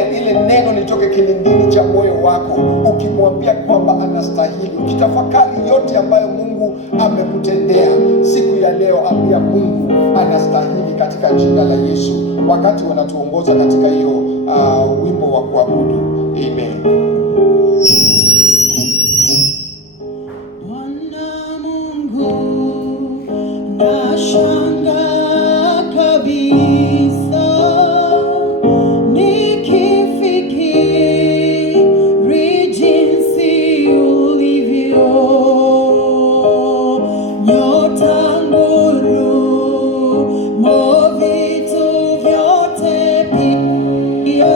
ile neno litoke kilindini cha moyo wako, ukimwambia kwamba anastahili, ukitafakari yote ambayo Mungu amekutendea siku ya leo, ambia Mungu anastahili katika jina la Yesu. Wakati wanatuongoza katika hiyo wimbo wa kuabudu. Amen. Bwana Mungu nashangaa kabisa nikifikiri jinsi ulivyo, nyota, ngurumo, vitu vyote pia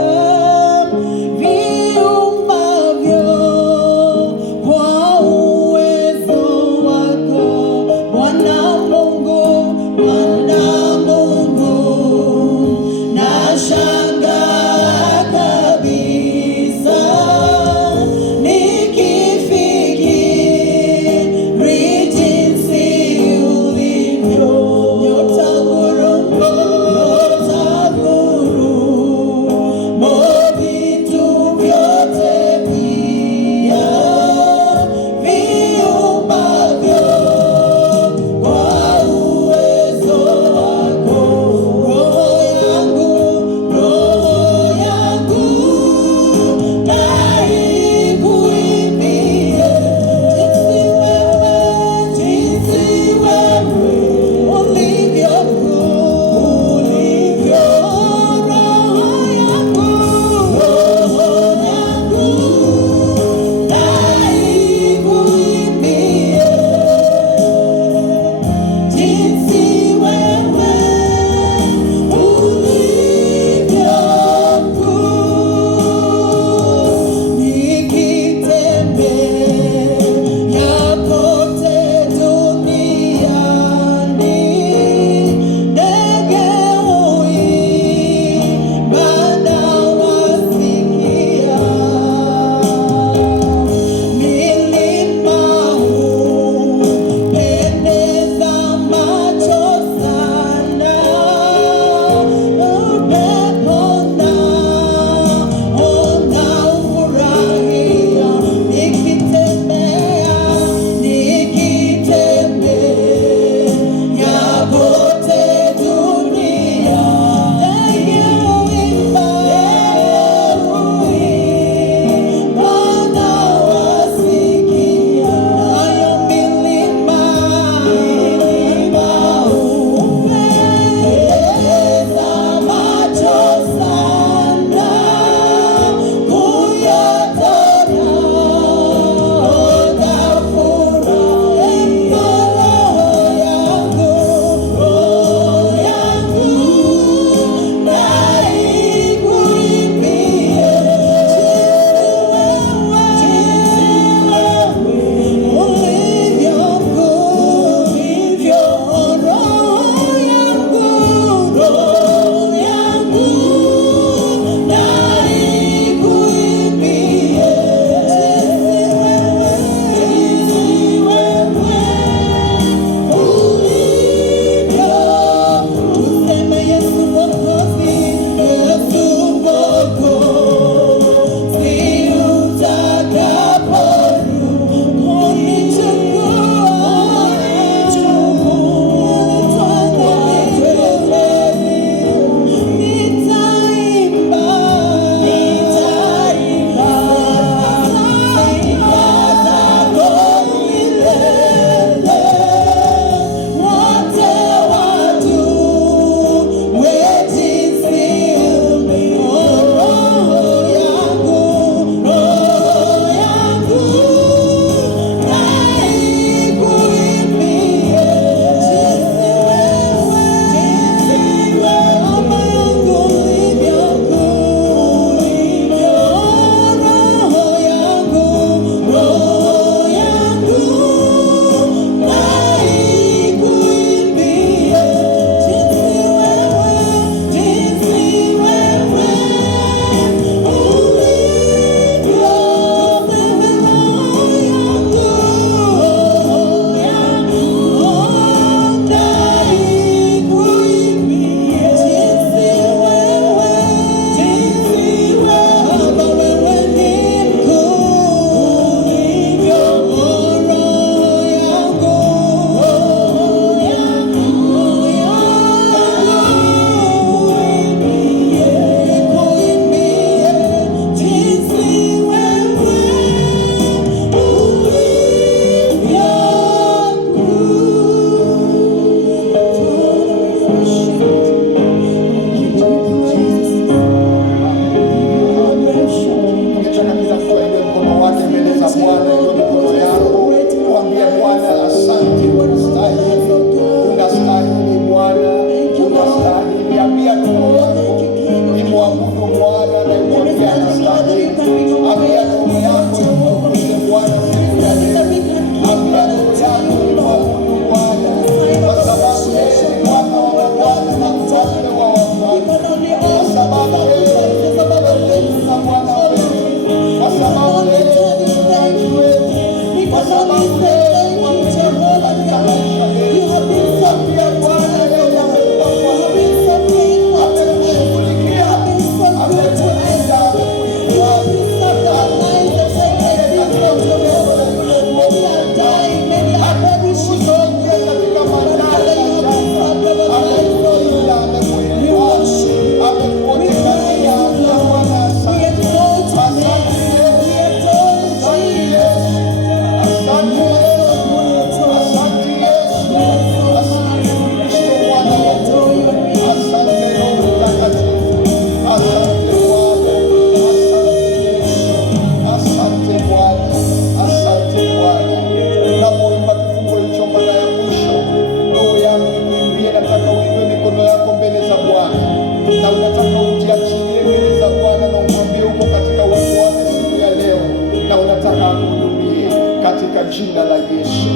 katika jina la Yesu.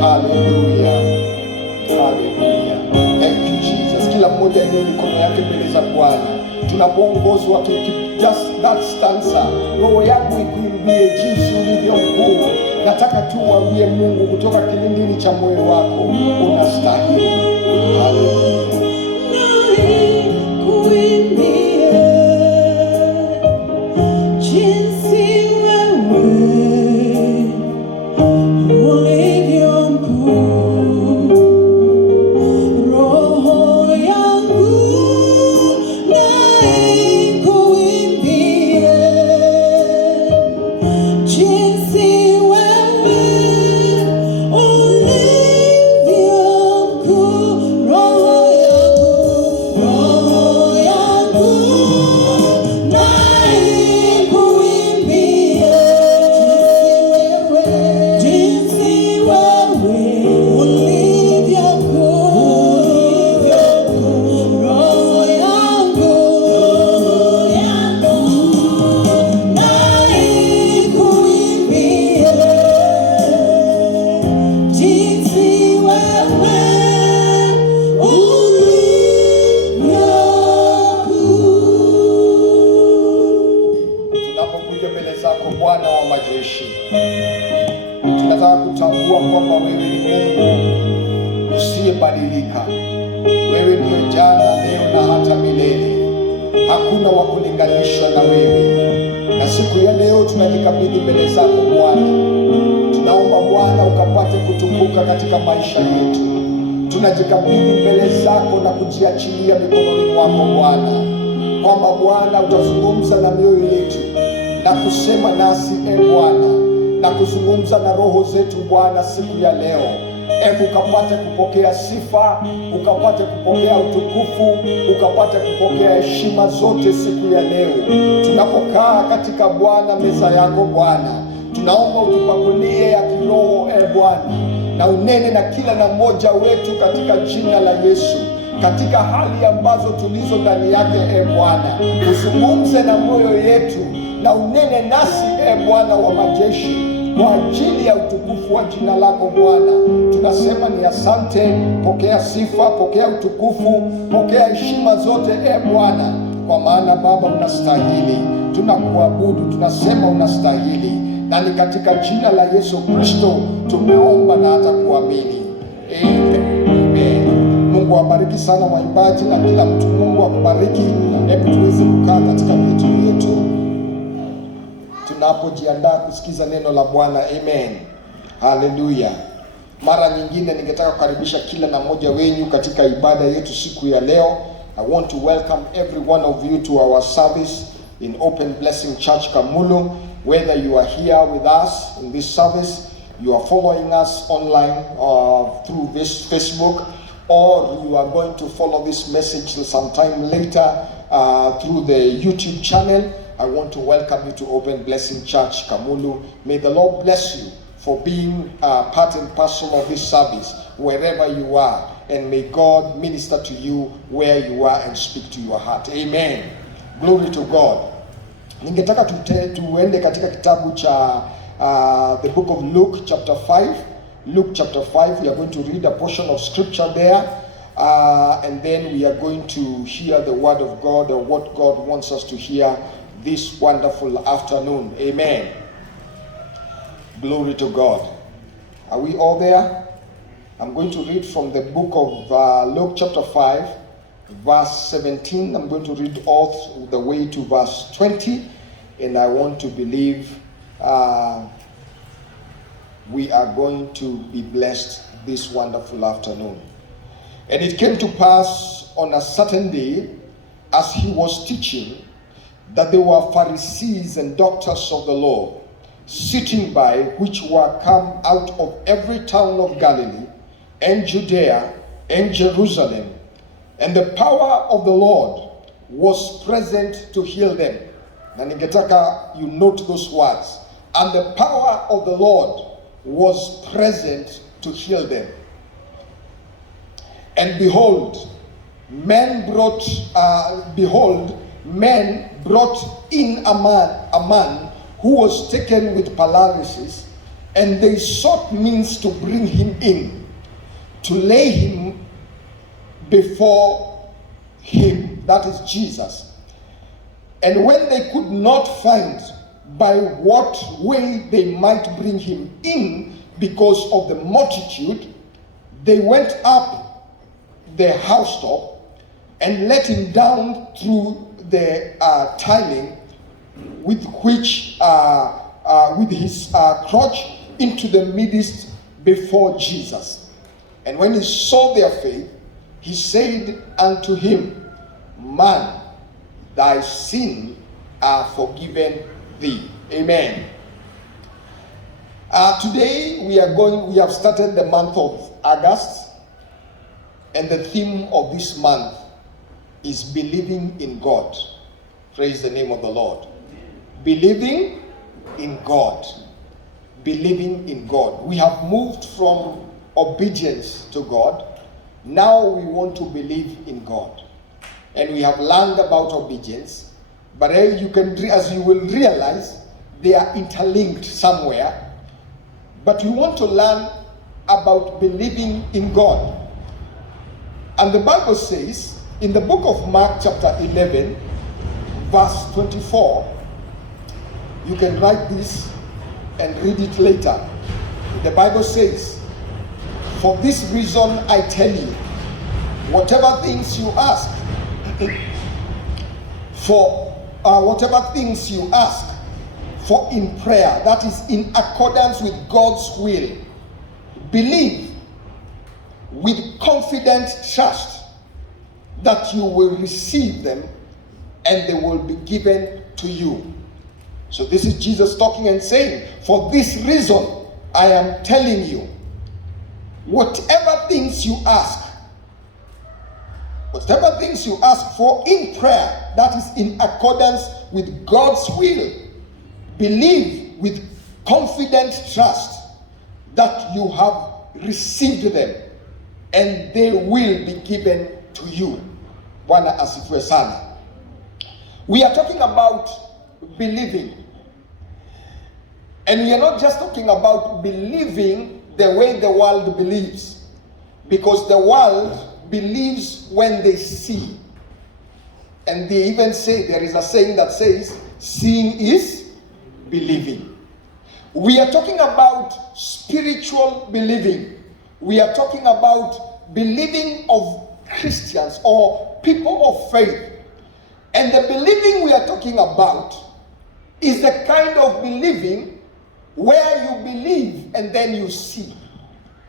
Haleluya, haleluya. Thank you Jesus. Kila mmoja inue mikono yake mbele za Bwana tunapoongozwa just that stanza. Roho yangu ikuimbie jinsi ulivyo mkuu. Nataka tu mwambie Mungu kutoka kilindini cha moyo wako, unastahili. Haleluya. Bwana wa majeshi, tunataka kutambua kwamba wewe ni Mungu usiyebadilika. Wewe ndiyo jana, leo na hata milele. Hakuna wa kulinganishwa na wewe. Na siku ya leo tunajikabidhi mbele zako Bwana. Tunaomba Bwana ukapate kutukuka katika maisha yetu. Tunajikabidhi mbele zako na kujiachilia mikononi mwako Bwana, kwamba Bwana utazungumza na mioyo yetu na kusema nasi Bwana, na kuzungumza na roho zetu Bwana siku ya leo. Ukapate kupokea sifa, ukapate kupokea utukufu, ukapate kupokea heshima zote siku ya leo. Tunapokaa katika Bwana meza yako Bwana, tunaomba utupakulie ya kiroho Bwana, na unene na kila na mmoja wetu katika jina la Yesu. Katika hali ambazo tulizo ndani yake Bwana, uzungumze na moyo yetu na unene nasi Bwana wa majeshi, kwa ajili ya utukufu wa jina lako Bwana. Tunasema ni asante. Pokea sifa, pokea utukufu, pokea heshima zote Bwana, kwa maana Baba unastahili. Tunakuabudu, tunasema unastahili, na ni katika jina la Yesu Kristo tumeomba na hata kuamini. Amen. Mungu awabariki sana waimbaji na kila mtu. Mungu akubariki. Hebu tuweze kukaa katika vitu vyetu tunapojiandaa kusikiza neno la Bwana. Amen. Haleluya. Mara nyingine ningetaka kukaribisha kila na mmoja wenu katika ibada yetu siku ya leo. I want to welcome every one of you to our service in Open Blessing Church Kamulu. Whether you are here with us in this service, you are following us online through this Facebook, or you are going to follow this message sometime later through the YouTube channel, I want to welcome you to Open Blessing Church Kamulu. May the Lord bless you for being part and parcel of this service wherever you are, and may God minister to you where you are and speak to your heart. Amen. Glory to God. Ningetaka tuende katika kitabu cha the book of Luke chapter 5. Luke chapter 5, we are going to read a portion of scripture there, and then we are going to hear the word of God, or what God wants us to hear this wonderful afternoon. Amen. Glory to God. Are we all there? I'm going to read from the book of Luke chapter 5, verse 17. I'm going to read all the way to verse 20, and I want to believe we are going to be blessed this wonderful afternoon. And it came to pass on a certain day, as he was teaching, that there were Pharisees and doctors of the law sitting by, which were come out of every town of Galilee and Judea and Jerusalem, and the power of the Lord was present to heal them. Na ningetaka you note those words. And the power of the Lord was present to heal them. And behold, men brought in a man who was taken with paralysis, And they sought means to bring him in, to lay him before him, that is Jesus. And when they could not find by what way they might bring him in because of the multitude, they went up the housetop and let him down through the tiling with which with his crutch into the midst before Jesus. And when he saw their faith, he said unto him, Man, thy sins are forgiven thee. Amen. Today we have started the month of August, and the theme of this month is believing in God. Praise the name of the Lord. Believing in God. Believing in God. We have moved from obedience to God. Now we want to believe in God. And we have learned about obedience. But as you will realize, they are interlinked somewhere. But we want to learn about believing in God. And the Bible says, in the book of Mark chapter 11, verse 24, you can write this and read it later. The Bible says, For this reason I tell you, whatever things you ask, whatever things you ask for in prayer, that is in accordance with God's will, believe with confident trust that you will receive them and they will be given to you. So this is Jesus talking and saying, for this reason I am telling you, whatever things you ask for in prayer, that is in accordance with God's will, believe with confident trust that you have received them and they will be given to you. Bwana asifiwe sana. We are talking about believing. And we are not just talking about believing the way the world believes. Because the world believes when they see. And they even say, there is a saying that says, seeing is believing. We are talking about spiritual believing. We are talking about believing of Christians or people of faith. And the believing we are talking about is the kind of believing where you believe and then you see.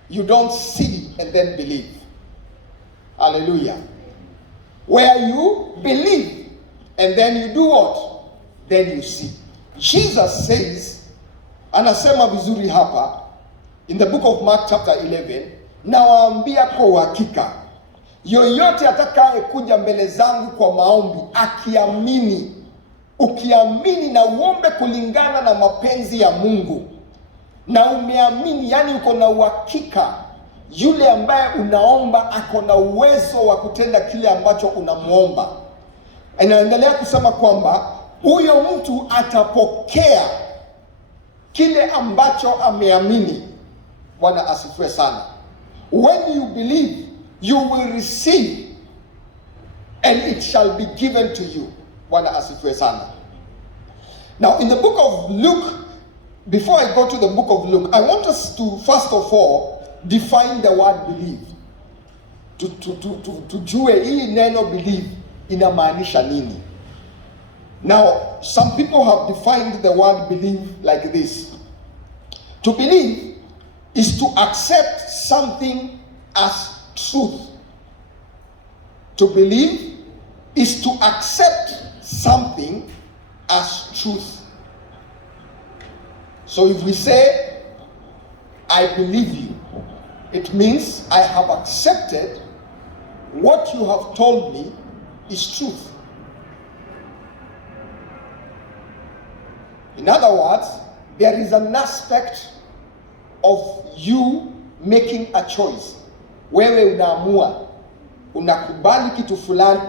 You don't see and then believe. Hallelujah. Where you believe and then you do what? Then you see. Jesus says, anasema vizuri hapa, in the book of Mark chapter 11, nawaambia kwa uhakika, yoyote atakaye kuja mbele zangu kwa maombi, akiamini, ukiamini na uombe kulingana na mapenzi ya Mungu, na umeamini, yani uko na uhakika, yule ambaye unaomba ako na uwezo wa kutenda kile ambacho unamuomba. Inaendelea kusema kwamba huyo mtu atapokea kile ambacho ameamini. Bwana asifiwe sana. When you believe, you will receive and it shall be given to you. Bwana asifiwe sana. Now in the book of Luke, before I go to the book of Luke, I want us to first of all define the word believe. Tujue hii neno believe inamaanisha nini. Now some people have defined the word believe like this. To believe is to accept something as truth. To believe is to accept something as truth. So if we say, I believe you, it means I have accepted what you have told me is truth. In other words, there is an aspect of you making a choice. Wewe unaamua, unakubali kitu fulani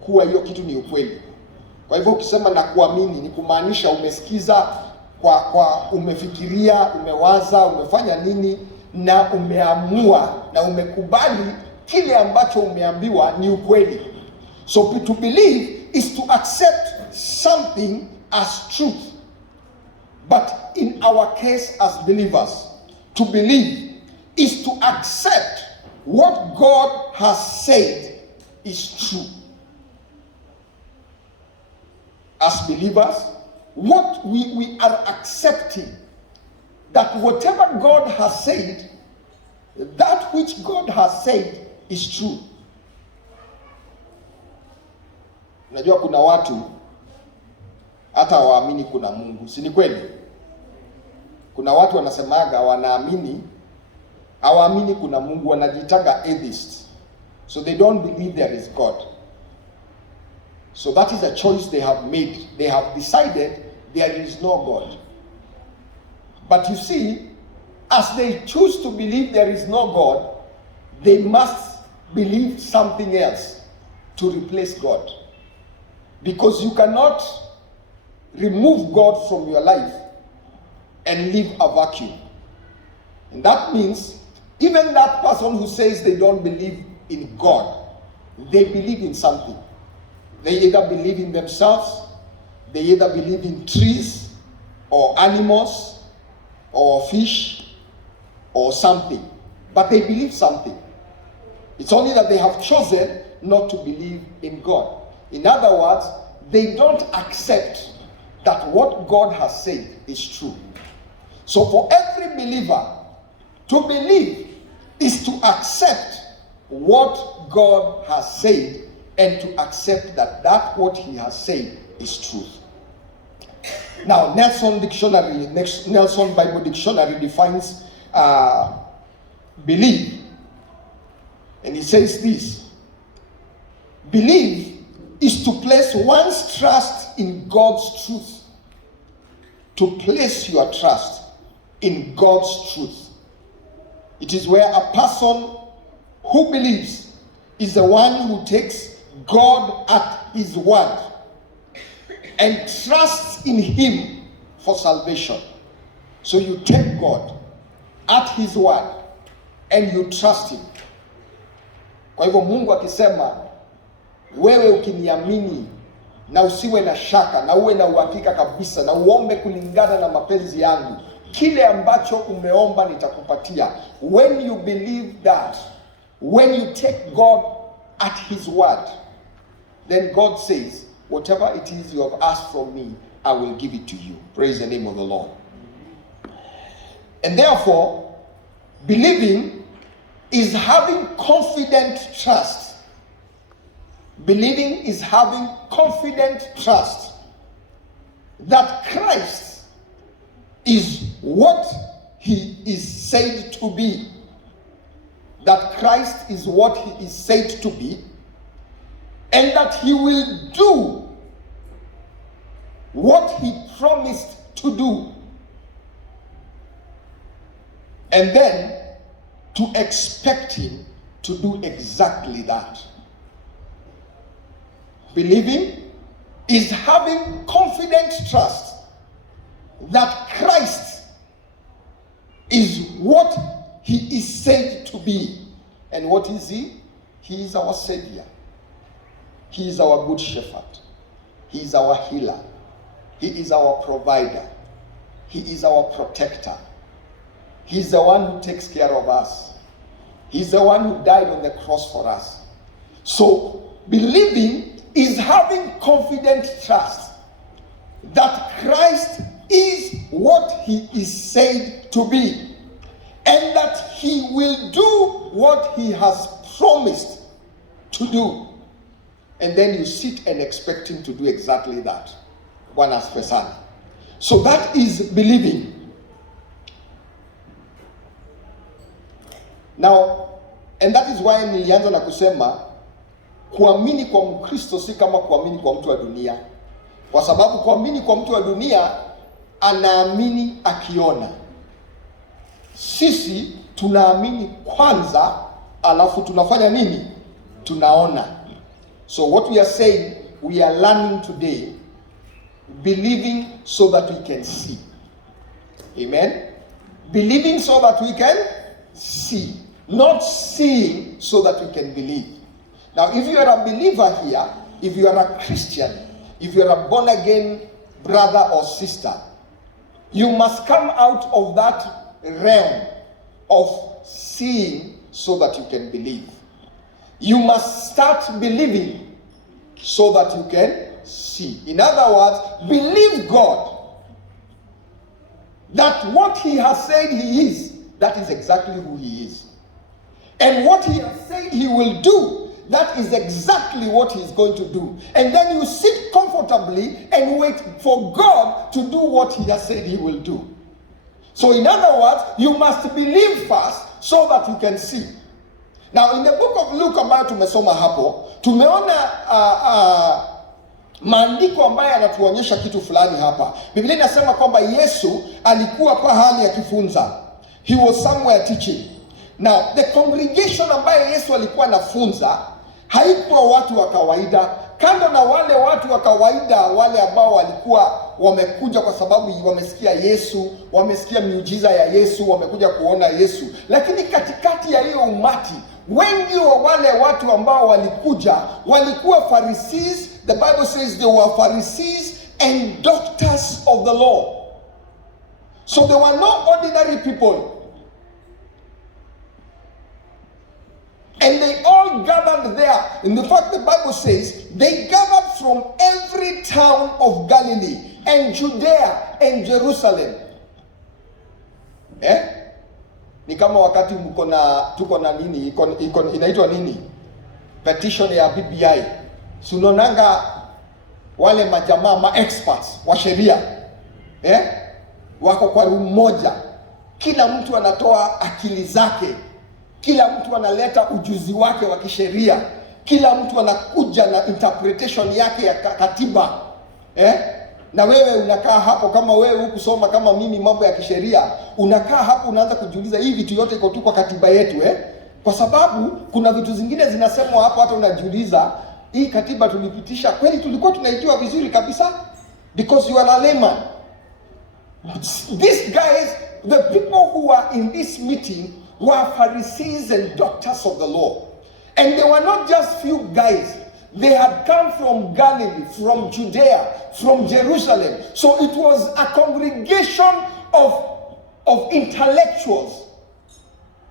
kuwa hiyo kitu ni ukweli. Kwa hivyo ukisema na kuamini ni kumaanisha umesikiza kwa umefikiria, umewaza, umefanya nini na umeamua na umekubali kile ambacho umeambiwa ni ukweli. So to believe is to accept something as truth. But in our case as believers, to believe is to accept what God has said is true. As believers, what we are accepting, that whatever God has said, that which God has said is true. Unajua kuna watu hata waamini kuna Mungu, si ni kweli? Kuna watu wanasemaga hawaamini kuna Mungu, wanajitaga atheists. So they don't believe there is God. So that is a choice they have made. They have decided there is no God. But you see, as they choose to believe there is no God, they must believe something else to replace God. Because you cannot remove God from your life and leave a vacuum. And that means even that person who says they don't believe in God, they believe in something. They either believe in themselves, they either believe in trees or animals or fish or something. But they believe something. It's only that they have chosen not to believe in God. In other words, they don't accept that what God has said is true. So for every believer, to believe is to accept what God has said and to accept that what he has said is truth. Now, Nelson Bible Dictionary defines believe, and he says this: believe is to place one's trust in God's truth. To place your trust in God's truth. It is where a person who believes is the one who takes God at his word and trusts in him for salvation. So you take God at his word and you trust him. Kwa hivyo Mungu akisema wewe ukiniamini na usiwe na shaka na uwe na uhakika kabisa na uombe kulingana na mapenzi yangu, kile ambacho umeomba nitakupatia. When you believe that, when you take God at his word, then God says, whatever it is you have asked from me, I will give it to you. Praise the name of the Lord. And therefore, believing is having confident trust. Believing is having confident trust that Christ is what he is said to be. That Christ is what he is said to be, and that he will do what he promised to do. And then to expect him to do exactly that. Believing is having confident trust that Christ is what he is said to be. And what is he? He is our Savior. He is our good shepherd. He is our healer. He is our provider. He is our protector. He is the one who takes care of us. He is the one who died on the cross for us. So believing is having confident trust that Christ is what he is said to be, and that he will do what he has promised to do. And then you sit and expect him to do exactly that. Bwana asifiwe sana. So that is believing. Now, and that is why nilianza na kusema kuamini kwa Mkristo si kama kuamini kwa mtu wa dunia. Kwa sababu kuamini kwa mtu wa dunia anaamini akiona. Sisi tunaamini kwanza, alafu tunafanya nini? Tunaona. So what we are saying, we are learning today, believing so that we can see. Amen. Believing so that we can see, not seeing so that we can believe. Now, if you are a believer here, if you are a Christian, if you are a born again brother or sister, you must come out of that realm of seeing so that you can believe. You must start believing so that you can see. In other words, believe God that what he has said he is, that is exactly who he is. And what he has said he will do, that is exactly what he's going to do. And then you sit comfortably and wait for God to do what he has said he will do. So in other words, you must believe first so that you can see. Now in the book of Luke ambayo tumesoma hapo, tumeona maandiko ambayo yanatuonyesha kitu fulani hapa. Biblia inasema kwamba Yesu alikuwa kwa hali akifunza. He was somewhere teaching. Now the congregation ambayo Yesu alikuwa anafunza haikuwa watu wa kawaida. Kando na wale watu wa kawaida, wale ambao walikuwa wamekuja kwa sababu wamesikia Yesu, wamesikia miujiza ya Yesu, wamekuja kuona Yesu. Lakini katikati ya hiyo umati, wengi wa wale watu ambao walikuja walikuwa Pharisees. The Bible says they were Pharisees and doctors of the law. So they were not ordinary people. And they all gathered there. In fact, the Bible says they gathered from every town of Galilee and Judea and Jerusalem. Ni kama wakati tuko na nini, inaitwa nini? Petition ya BBI. Sunonanga wale majamaa experts wa sheria. Wako kwa room moja. Kila mtu anatoa akili zake. Kila mtu analeta ujuzi wake wa kisheria. Kila mtu anakuja na interpretation yake ya katiba. Na wewe unakaa hapo, kama wewe hukusoma kama mimi mambo ya kisheria, unakaa hapo unaanza kujiuliza hii vitu yote iko tu kwa katiba yetu Kwa sababu kuna vitu zingine zinasemwa hapo hata unajiuliza hii katiba tulipitisha kweli tulikuwa tunaijua vizuri kabisa? Because you are a layman. These guys, the people who are in this meeting were Pharisees and doctors of the law. And they were not just few guys. They had come from Galilee, from Judea, from Jerusalem. So it was a congregation of intellectuals.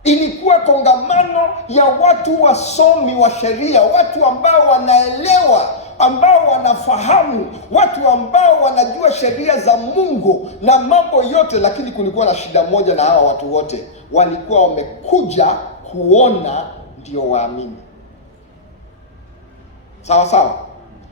Ilikuwa kongamano ya watu wasomi wa sheria, watu ambao wanaelewa, ambao wanafahamu, watu ambao wanajua sheria za Mungu na mambo yote. Lakini kulikuwa na shida moja na hawa watu wote. Walikuwa wamekuja kuona ndio waamini. Sawa sawa.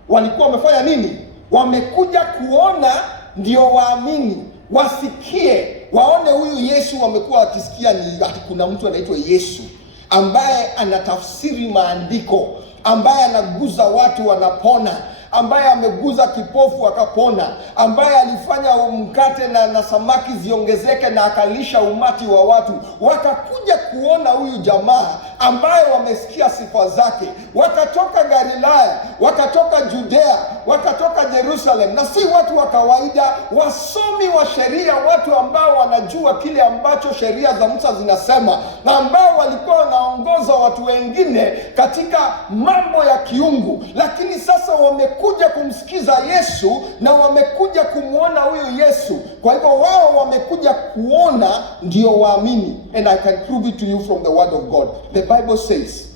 Walikuwa wamefanya nini? Wamekuja kuona ndio waamini. Wasikie, waone huyu Yesu. Wamekuwa wakisikia ni ati kuna mtu anaitwa Yesu ambaye anatafsiri maandiko, ambaye anaguza watu wanapona, ambaye ameguza kipofu akapona, ambaye alifanya mkate na samaki ziongezeke na akalisha umati wa watu. Wakakuja kuona huyu jamaa ambaye wamesikia sifa zake. Wakatoka Galilaya, wakatoka Judea, wakatoka Jerusalem. Na si watu wa kawaida, wasomi wa sheria, watu ambao wanajua kile ambacho sheria za Musa zinasema, na ambao walikuwa wanaongoza watu wengine katika mambo ya kiungu. Lakini sasa wamekuja kumsikiza Yesu na wamekuja kumuona huyu Yesu. Kwa hivyo wao wamekuja kuona ndio waamini. And I can prove it to you from the word of God. The Bible says,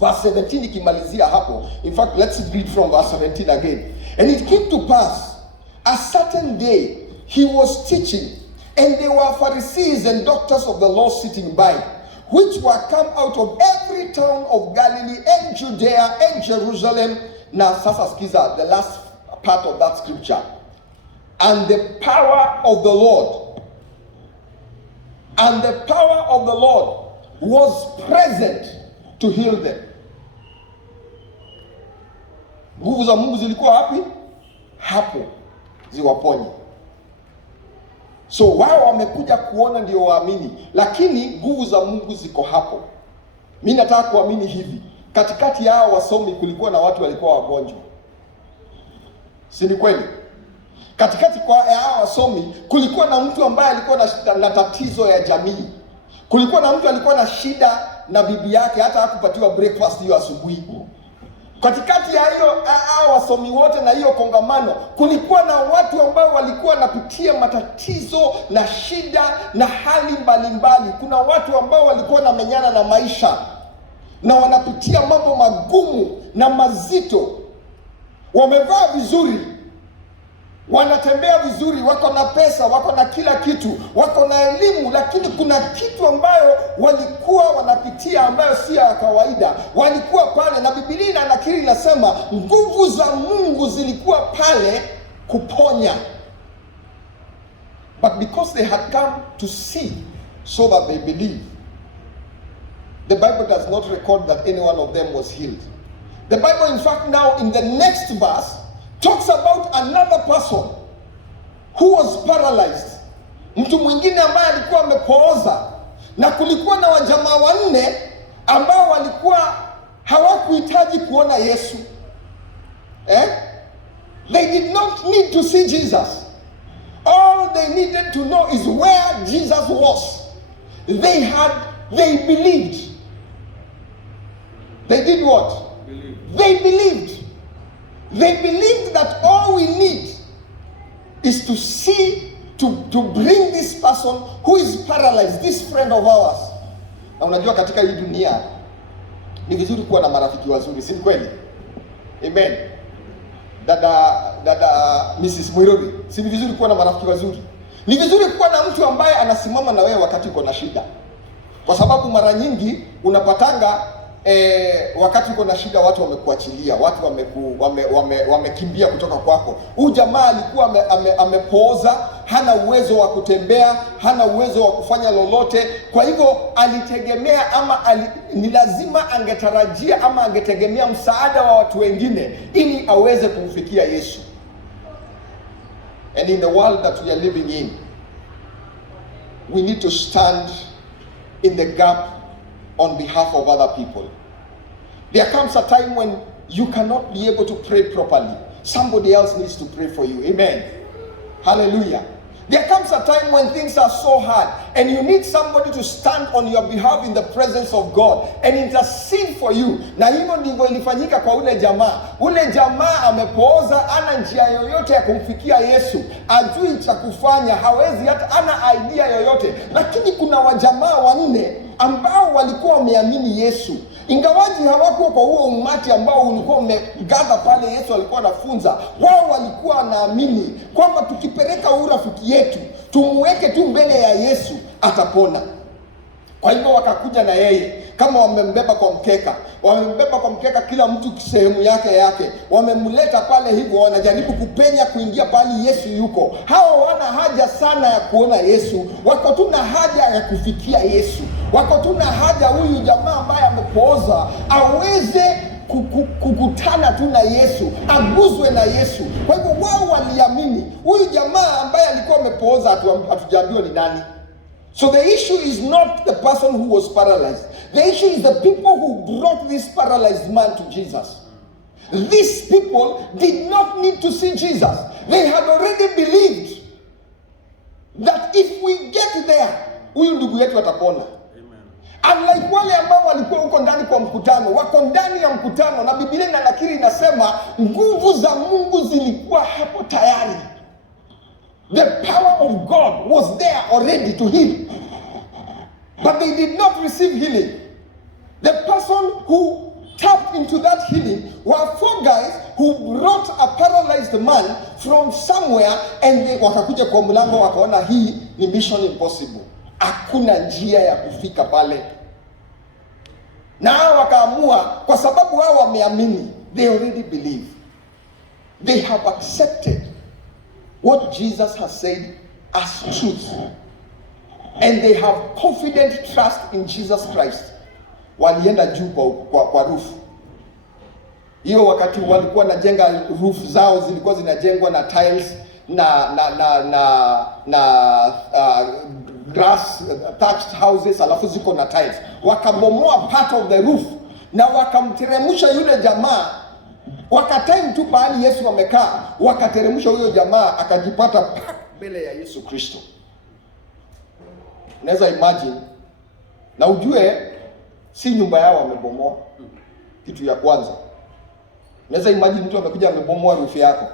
verse 17 ikimalizia hapo. In fact, let's read from verse 17 again. And it came to pass, a certain day he was teaching, and there were Pharisees and doctors of the law sitting by, which were come out of every town of Galilee and Judea and Jerusalem. Now, sasa skiza, the last part of that scripture. And the power of the Lord, and the power of the Lord was present to heal them. Nguvu za Mungu zilikuwa wapi? Hapo ziwaponye. So wao wamekuja kuona ndio waamini, lakini nguvu za Mungu ziko hapo. Mimi nataka kuamini hivi, katikati yao wasomi kulikuwa na watu walikuwa wagonjwa. Si ni kweli? Katikati kwa hao wasomi, kulikuwa na mtu ambaye alikuwa na tatizo ya jamii. Kulikuwa na mtu alikuwa na shida na bibi yake, hata hakupatiwa breakfast hiyo asubuhi. Katikati ya hiyo wasomi wote na hiyo kongamano, kulikuwa na watu ambao walikuwa wanapitia matatizo na shida na hali mbalimbali. Kuna watu ambao walikuwa wanamenyana na maisha na wanapitia mambo magumu na mazito. Wamevaa vizuri, wanatembea vizuri, wako na pesa, wako na kila kitu, wako na elimu, lakini kuna kitu ambayo walikuwa wanapitia ambayo si ya kawaida. Walikuwa pale, na Biblia inanakiri, inasema nguvu za Mungu zilikuwa pale kuponya. But because they had come to see so that they believe, the Bible does not record that any one of them was healed. The Bible, in fact, now in the next verse talks about another person who was paralyzed. Mtu mwingine ambaye alikuwa amepooza, na kulikuwa na wajamaa wanne ambao walikuwa hawakuhitaji kuona Yesu. They did not need to see Jesus. All they needed to know is where Jesus was. They believed. They did what? They believed. They believed that all we need is to see, to bring this person who is paralyzed, this friend of ours. Na unajua katika hii dunia ni vizuri kuwa na marafiki wazuri, si kweli? Amen. Dada Mrs. Mwiruri, si vizuri kuwa na marafiki wazuri? Ni vizuri kuwa na mtu ambaye anasimama na wewe wakati uko na shida. Kwa sababu mara nyingi unapatanga wakati uko na shida watu wamekuachilia, watu wamekimbia kutoka kwako. Huyu jamaa alikuwa amepooza, hana uwezo wa kutembea, hana uwezo wa kufanya lolote. Kwa hivyo alitegemea ni lazima angetarajia ama angetegemea msaada wa watu wengine ili aweze kumfikia Yesu. And in the world that we are living in, we need to stand in the gap on behalf of other people. There comes a time when you cannot be able to pray properly. Somebody else needs to pray for you. Amen. Hallelujah. There comes a time when things are so hard and you need somebody to stand on your behalf in the presence of God and intercede for you. Na hivyo ndivyo ilifanyika kwa ule jamaa. Ule jamaa amepooza, ana njia yoyote ya kumfikia Yesu, ajui cha kufanya, hawezi, hata ana idea yoyote. Lakini kuna wajamaa wanne ambao walikuwa wameamini Yesu. Ingawaji hawakuwa kwa huo umati ambao ulikuwa umegaza pale Yesu alikuwa anafunza, wao walikuwa wanaamini kwamba tukipeleka huyu rafiki yetu, tumweke tu mbele ya Yesu, atapona. Kwa hivyo wakakuja na yeye kama wamembeba kwa mkeka, kila mtu sehemu yake, wamemleta pale hivyo, wanajaribu kupenya kuingia pale Yesu yuko. Hao wana haja sana ya kuona Yesu, wako tu na haja ya kufikia Yesu, wako tu na haja huyu jamaa ambaye amepooza aweze kukutana tu na Yesu, aguzwe na Yesu. Kwa hivyo wao waliamini. Huyu jamaa ambaye alikuwa amepooza hatujaambiwa ni nani. So the issue is not the person who was paralyzed. The issue is the people who brought this paralyzed man to Jesus. These people did not need to see Jesus. They had already believed that if we get there, huyu ndugu yetu atapona. Unlike wale ambao walikuwa huko ndani kwa mkutano, wako ndani ya mkutano, na Biblia inanakiri inasema nguvu za Mungu zilikuwa hapo tayari. The power of God was there already to heal. But they did not receive healing. The person who tapped into that healing were four guys who brought a paralyzed man from somewhere, and they wakakuja kwa mlango wakaona hii ni mission impossible. Hakuna njia ya kufika pale. Na wakaamua, kwa sababu wao wameamini, they already believe. They have accepted what Jesus has said as truth. And they have confident trust in Jesus Christ. Walienda juu kwa roof. Hiyo wakati walikuwa najenga roof zao zilikuwa zinajengwa na tiles na grass thatched houses, alafu ziko na tiles. Wakabomoa part of the roof na wakamteremsha yule jamaa. Wakatime tu pahali Yesu amekaa, wakateremsha huyo jamaa akajipata mbele ya Yesu Kristo. Unaweza imagine, na ujue si nyumba yao wamebomoa. Kitu ya kwanza, unaweza imagine mtu amekuja amebomoa roof yako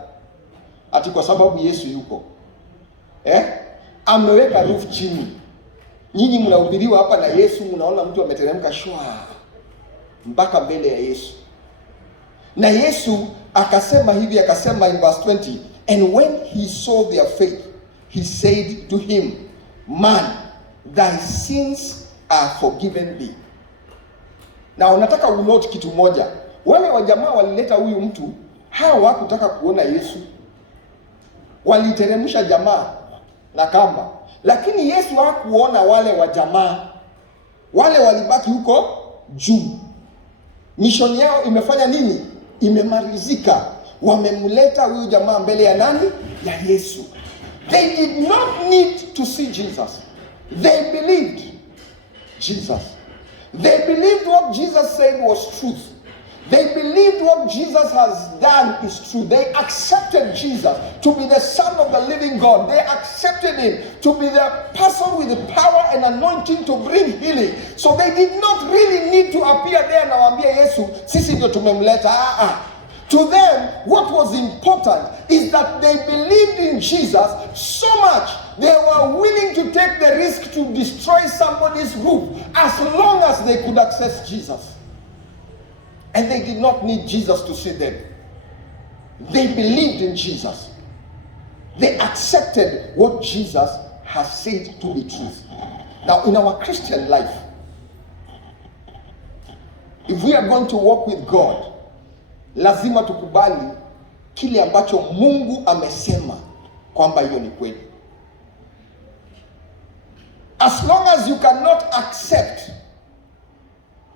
ati kwa sababu Yesu yuko. Ameweka roof chini. Nyinyi mnahubiriwa hapa na Yesu, mnaona mtu ameteremka shwa mpaka mbele ya Yesu. Na Yesu akasema hivi, akasema in verse 20, and when he saw their faith, he said to him, man, thy sins are forgiven thee. Na unataka unote kitu moja. Wale wajamaa walileta huyu mtu, hawa hawakutaka kuona Yesu. Waliteremsha jamaa na kamba. Lakini Yesu hakuona wale wajamaa. Wale walibaki huko juu. Mishoni yao imefanya nini? Imemalizika. Wamemleta huyu jamaa mbele ya nani? Ya Yesu. They did not need to see Jesus. They believed Jesus. They believed what Jesus said was truth. They believed what Jesus has done is true. They accepted Jesus to be the Son of the living God. They accepted him to be the person with the power and anointing to bring healing. So they did not really need to appear there na waambie Yesu, sisi ndio tumemleta. To them, what was important is that they believed in Jesus so much they were willing to take the risk to destroy somebody's roof as long as they could access Jesus. And they did not need Jesus to see them. They believed in Jesus. They accepted what Jesus has said to be truth. Now, in our Christian life, if we are going to walk with God, lazima tukubali kile ambacho Mungu amesema kwamba hiyo ni kweli. As long as you cannot accept,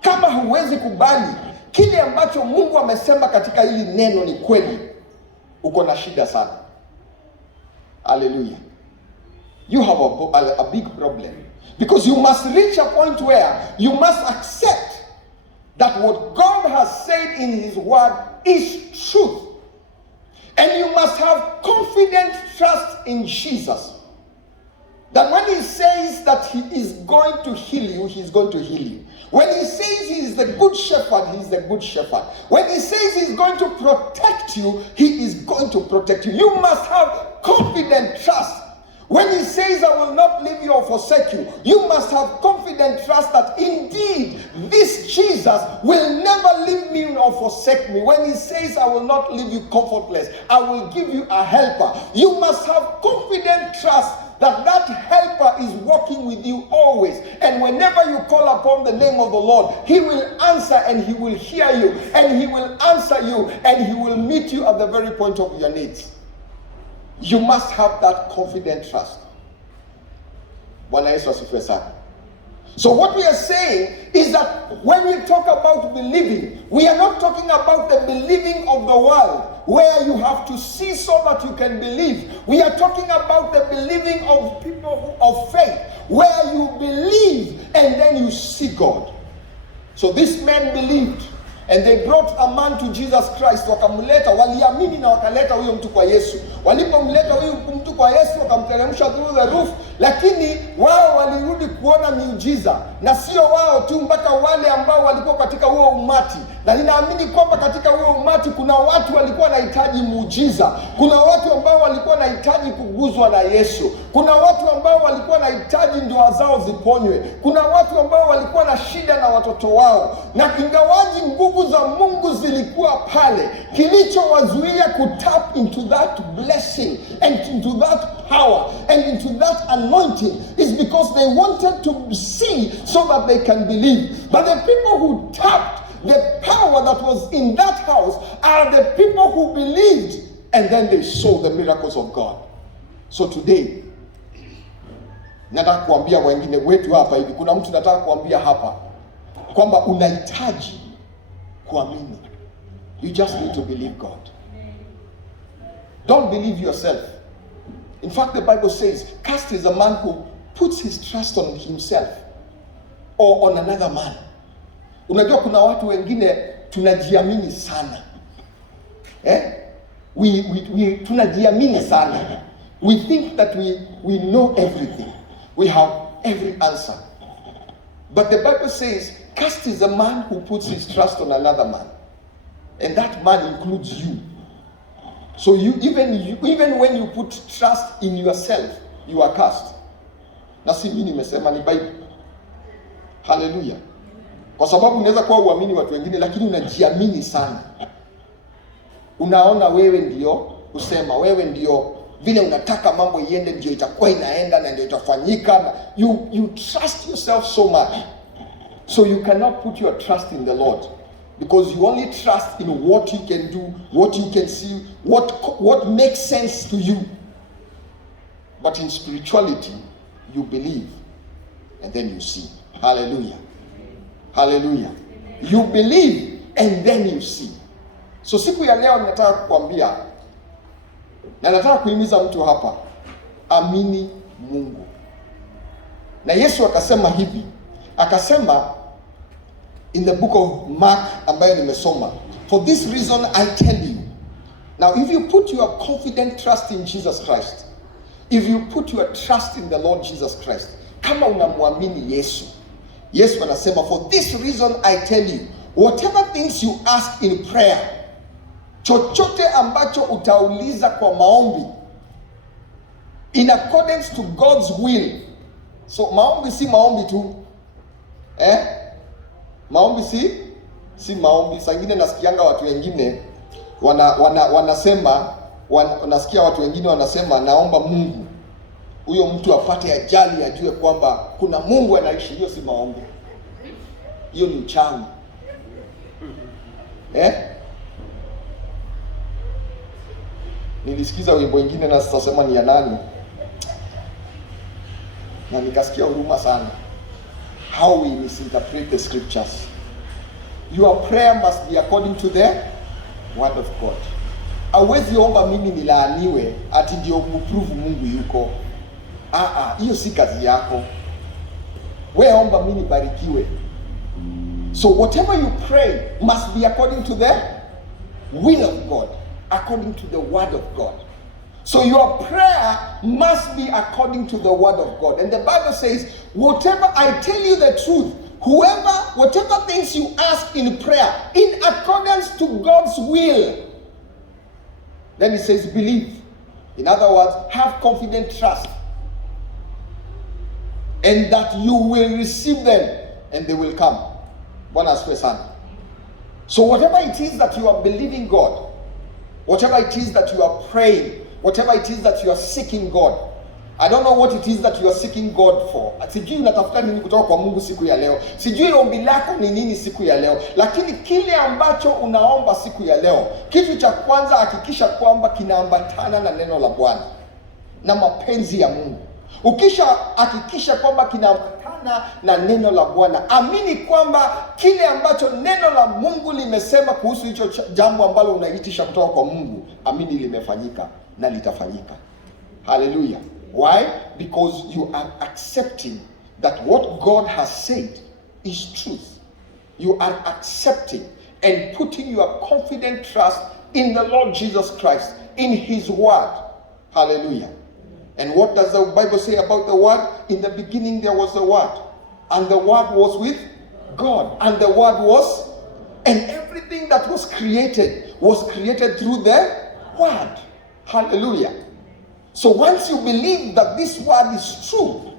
kama huwezi kubali kile ambacho Mungu amesema katika hili neno ni kweli, uko na shida sana. Hallelujah. You have a big problem. Because you must reach a point where you must accept that what God has said in his word is truth. And you must have confident trust in Jesus. That when he says that he is going to heal you, he is going to heal you. When he says he is the good shepherd, he is the good shepherd. When he says he is going to protect you, he is going to protect you. You must have confident trust. When he says, I will not leave you or forsake you, you must have confident trust that indeed this Jesus will never leave me or forsake me. When he says, I will not leave you comfortless, I will give you a helper. You must have confident trust that that helper is walking with you always. And whenever you call upon the name of the Lord, he will answer and he will hear you and he will answer you and he will meet you at the very point of your needs. You must have that confident trust. Bwana Yesu asifiwe sana. So what we are saying is that when we talk about believing, we are not talking about the believing of the world, where you have to see so that you can believe. We are talking about the believing of people of faith, where you believe and then you see God. So this man believed. And they brought a man to Jesus Christ. Wakamleta, waliamini na wakaleta huyo mtu kwa Yesu. Walipomleta huyo mtu kwa Yesu, wakamteremsha through the roof. Lakini wao walirudi kuona miujiza. Na sio wao tu, mpaka wale ambao walikuwa katika huo umati. Na ninaamini kwamba katika huo umati kuna watu walikuwa wanahitaji muujiza. Kuna watu ambao walikuwa wanahitaji kuguzwa na Yesu. Kuna watu ambao walikuwa wanahitaji ndoa zao ziponywe. Kuna watu ambao walikuwa na shida na watoto wao. Na ingawaji nguvu za Mungu zilikuwa pale, kilichowazuia kutap into that blessing and into that power and into that anointing is because they wanted to see so that they can believe. But the people who tapped the power that was in that house are the people who believed and then they saw the miracles of God. So today, nataka kuambia wengine wetu hapa hivi, kuna mtu nataka kuambia hapa kwamba unahitaji kuamini. You just need to believe God. Don't believe yourself. In fact, the Bible says, cursed is a man who puts his trust on himself or on another man. Unajua kuna watu wengine tunajiamini sana. Tunajiamini sana. We think that we know everything. We have every answer. But the Bible says, cursed is the man who puts his trust on another man. And that man includes you. So even when you put trust in yourself, you are cursed. Na si mimi nimesema, ni Bible. Hallelujah. Kwa sababu unaweza kuwa uamini watu wengine lakini unajiamini sana. Unaona wewe ndio usema, wewe ndio vile unataka mambo iende ndio itakuwa inaenda na ndio itafanyika. You trust yourself so much. So you cannot put your trust in the Lord. Because you only trust in what you can do, what you can see, what makes sense to you. But in spirituality, you believe and then you see. Hallelujah. Hallelujah. You believe and then you see. So siku ya leo nataka kukwambia na nataka kuhimiza mtu hapa, amini Mungu. Na Yesu akasema hivi, akasema in the book of Mark ambayo nimesoma, for this reason I tell you. Now if you put your confident trust in Jesus Christ, if you put your trust in the Lord Jesus Christ, kama unamwamini Yesu, Yesu anasema, for this reason I tell you, whatever things you ask in prayer, chochote ambacho utauliza kwa maombi, in accordance to God's will. So maombi si maombi tu. Maombi si maombi. Saa ingine nasikianga watu wengine wanasema nasikia watu wengine wanasema, naomba Mungu huyo mtu apate ajali ajue kwamba kuna Mungu anaishi. Hiyo si maombi. Hiyo ni uchawi. Nilisikiza wimbo mwingine na sitasema ni ya nani, na nikasikia huruma sana. How we misinterpret the scriptures. Your prayer must be according to the word of God. Hauwezi omba mimi nilaaniwe ati ndio mprove Mungu yuko. Hiyo si kazi yako. Wewe omba mimi nibarikiwe. So whatever you pray must be according to the will of God, according to the word of God. So your prayer must be according to the word of God. And the Bible says, whatever, I tell you the truth, whatever things you ask in prayer, in accordance to God's will, then it says believe. In other words, have confident trust. And that you will receive them and they will come. Bwana asifiwe sana. So whatever it is that you are believing God, whatever it is that you are praying, whatever it is that you are seeking God. I don't know what it is that you are seeking God for. Sijui unatafuta nini kutoka kwa Mungu siku ya leo. Sijui ombi lako ni nini siku ya leo. Lakini kile ambacho unaomba siku ya leo, kitu cha kwanza hakikisha kwamba kinaambatana na neno la Bwana na mapenzi ya Mungu. Ukisha hakikisha kwamba kinaambatana na neno la Bwana, amini kwamba kile ambacho neno la Mungu limesema kuhusu hicho jambo ambalo unaitisha kutoka kwa Mungu, amini limefanyika na litafanyika. Hallelujah. Why? Because you are accepting that what God has said is truth. You are accepting and putting your confident trust in the Lord Jesus Christ, in His word. Hallelujah. And what does the Bible say about the word? In the beginning there was the word, and the word was with God, and the word was, and everything that was created through the word. Hallelujah. So once you believe that this word is true,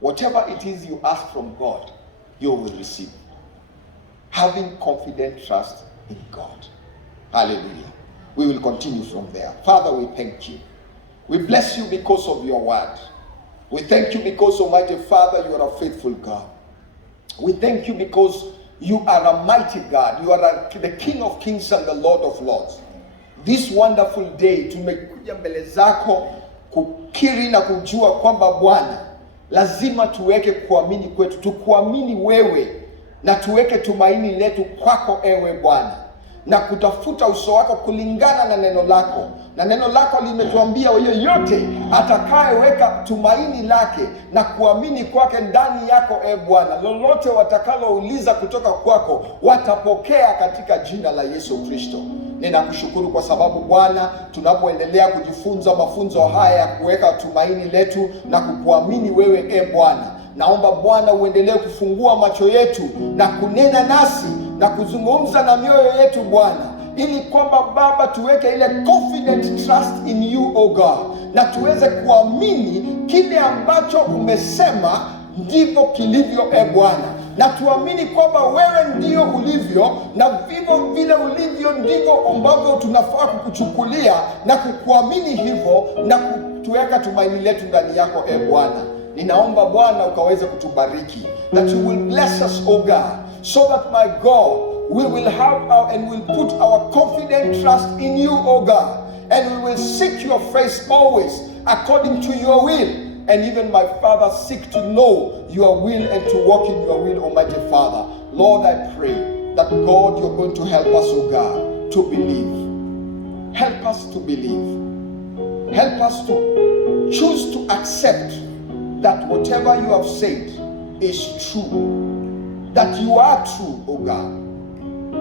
whatever it is you ask from God, you will receive. Having confident trust in God. Hallelujah. We will continue from there. Father, we thank you. We bless you because of your word. We thank you because, Almighty Father, you are a faithful God. We thank you because you are a mighty God. You are the King of kings and the Lord of lords. This wonderful day, tumekuja mbele zako kukiri na kujua kwamba Bwana, lazima tuweke kuamini kwetu, tukuamini wewe na tuweke tumaini letu kwako ewe Bwana. na kutafuta uso wako kulingana na neno lako, na neno lako limetuambia yoyote atakayeweka tumaini lake na kuamini kwake ndani yako, Bwana, lolote watakalouliza kutoka kwako watapokea katika jina la Yesu Kristo. Ninakushukuru kwa sababu Bwana, tunapoendelea kujifunza mafunzo haya ya kuweka tumaini letu na kukuamini wewe, Bwana, naomba Bwana uendelee kufungua macho yetu na kunena nasi na kuzungumza na mioyo yetu Bwana, ili kwamba Baba tuweke ile confident trust in you, O God, na tuweze kuamini kile ambacho umesema ndivyo kilivyo, Bwana, na tuamini kwamba wewe ndio ulivyo, na vivyo vile ulivyo ndivyo ambavyo tunafaa kukuchukulia na kukuamini hivyo na kutuweka tumaini letu ndani yako, Bwana. Ninaomba Bwana ukaweze kutubariki, that you will bless us, O God, so that my God, we will have and will put our confident trust in you, O God, and we will seek your face always according to your will. And even, my Father, seek to know your will and to walk in your will, Almighty Father. Lord, I pray that, God, you're going to help us, O God, to believe. Help us to believe. Help us to choose to accept that whatever you have said is true. That you are true, O God.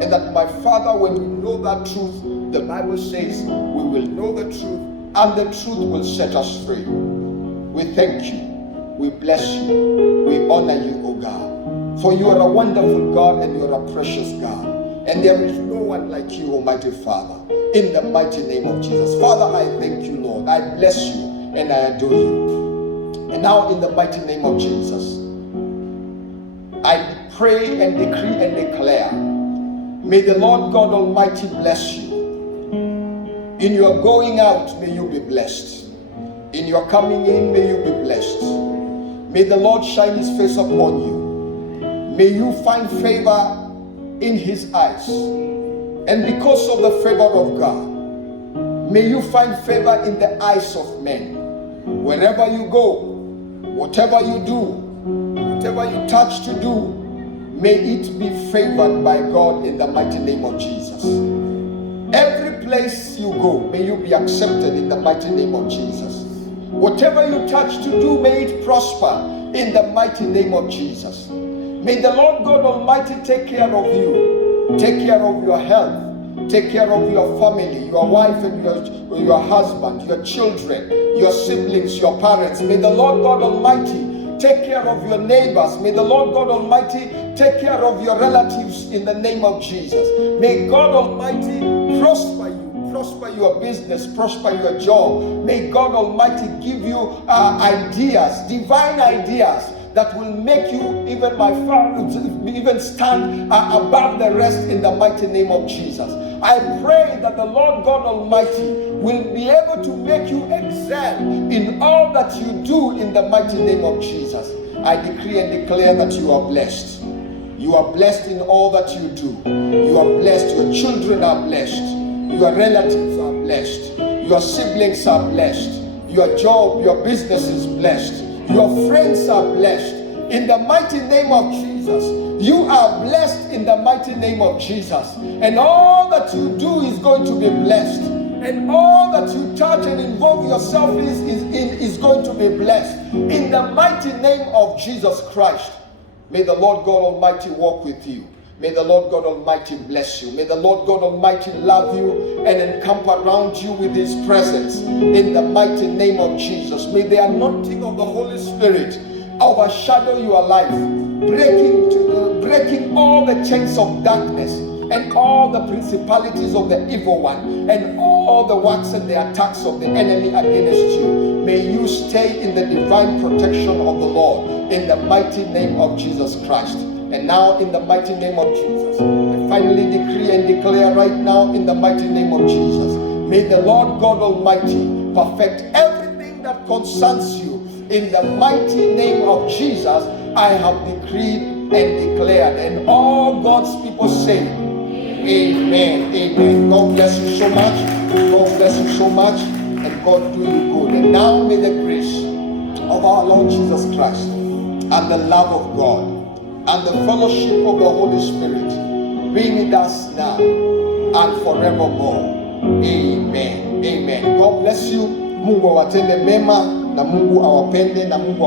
And that, my Father, when we know that truth, the Bible says we will know the truth, and the truth will set us free. We thank you, we bless you, we honor you, O God. For you are a wonderful God and you are a precious God. And there is no one like you, Almighty Father, in the mighty name of Jesus. Father, I thank you, Lord. I bless you and I adore you. And now, in the mighty name of Jesus, I pray and decree and declare, may the Lord God Almighty bless you. In your going out, may you be blessed. In your coming in, may you be blessed. May the Lord shine his face upon you. May you find favor in his eyes. And because of the favor of God, may you find favor in the eyes of men. Wherever you go, whatever you do, whatever you touch to do, may it be favored by God in the mighty name of Jesus. Every place you go, may you be accepted in the mighty name of Jesus. Whatever you touch to do, may it prosper in the mighty name of Jesus. May the Lord God Almighty take care of you, take care of your health, take care of your family, your wife and your husband, your children, your siblings, your parents. May the Lord God Almighty take care of your neighbors. May the Lord God Almighty take care of your relatives in the name of Jesus. May God Almighty prosper you. Prosper your business, prosper your job. May God Almighty give you ideas, divine ideas that will make you, even my Father, even stand above the rest in the mighty name of Jesus. I pray that the Lord God Almighty will be able to make you excel in all that you do in the mighty name of Jesus. I decree and declare that you are blessed. You are blessed in all that you do. You are blessed. Your children are blessed. Your relatives are blessed. Your siblings are blessed. Your job, your business is blessed. Your friends are blessed. In the mighty name of Jesus, you are blessed in the mighty name of Jesus. And all that you do is going to be blessed. And all that you touch and involve yourself in is going to be blessed. In the mighty name of Jesus Christ, may the Lord God Almighty walk with you. May the Lord God Almighty bless you. May the Lord God Almighty love you and encamp around you with his presence in the mighty name of Jesus. May the anointing of the Holy Spirit overshadow your life, breaking all the chains of darkness and all the principalities of the evil one and all the works and the attacks of the enemy against you. May you stay in the divine protection of the Lord in the mighty name of Jesus Christ. And now, in the mighty name of Jesus, I finally decree and declare right now in the mighty name of Jesus, may the Lord God Almighty perfect everything that concerns you. In the mighty name of Jesus, I have decreed and declared. And all God's people say, amen, amen. God bless you so much. God bless you so much. And God do you good. And now may the grace of our Lord Jesus Christ and the love of God and the fellowship of the Holy Spirit be with us now and forevermore. Amen. Amen. God bless you. Mungu awatende mema na Mungu awapende na Mungu